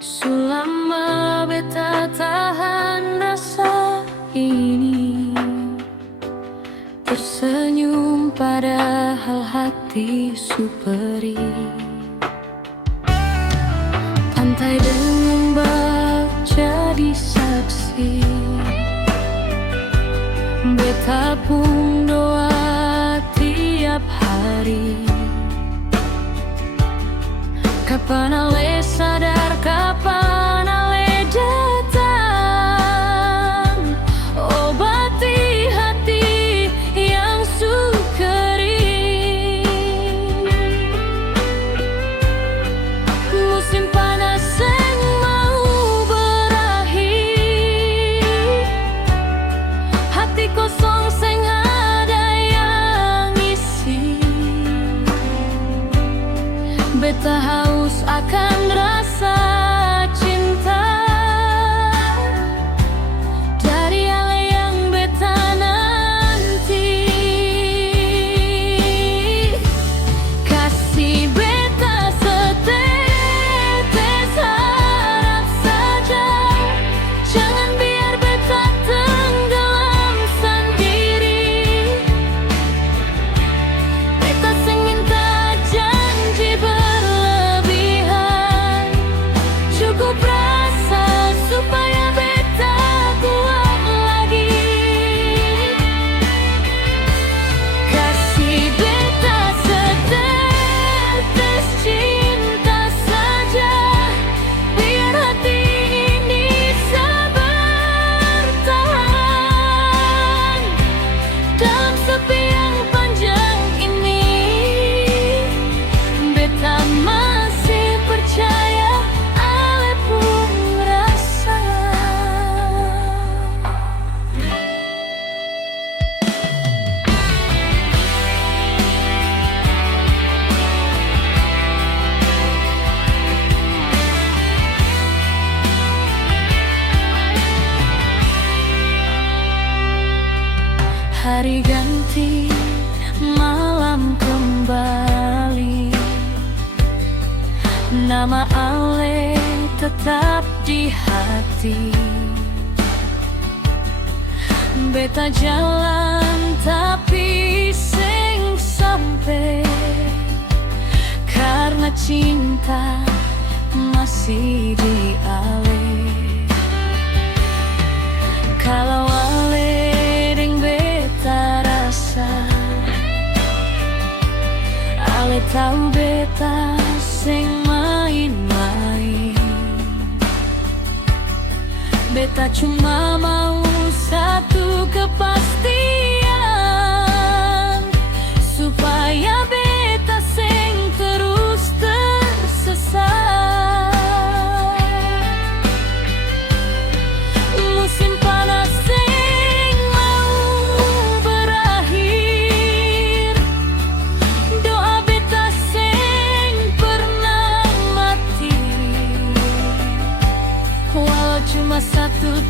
Selama beta tahan rasa ini, tersenyum padahal hati superi. Pantai dan lembah jadi saksi, beta pun doa tiap hari. Kapan ale sadar, kapan ale datang, obati hati yang sukeri. Musim panas yang mau berakhir, hati kosong seng ada yang isi. Beta haus akan rasa cinta dari ale yang beta nanti. Kasih beta setetes harap saja, jangan biar beta tenggelam sendiri. Beta sing minta janji berlebihan, cukup rasa supaya beta kuat lagi. Kasih beta setetes cinta saja, biar hati ini bisa bertahan dalam sepi yang panjang ini. Beta masih percaya, ale pun rasa. Hari ganti, malam kembali, nama ale tetap di hati. Beta jalan tapi sing sampai, karena cinta masih di ale. Kalau ale deng beta rasa, ale tahu beta sing main-main. Beta cuma mau satu kepastian, supaya beta sing terus tersesat. Musim panas sing mau berakhir, doa beta sing pernah mati. Walau cuma satu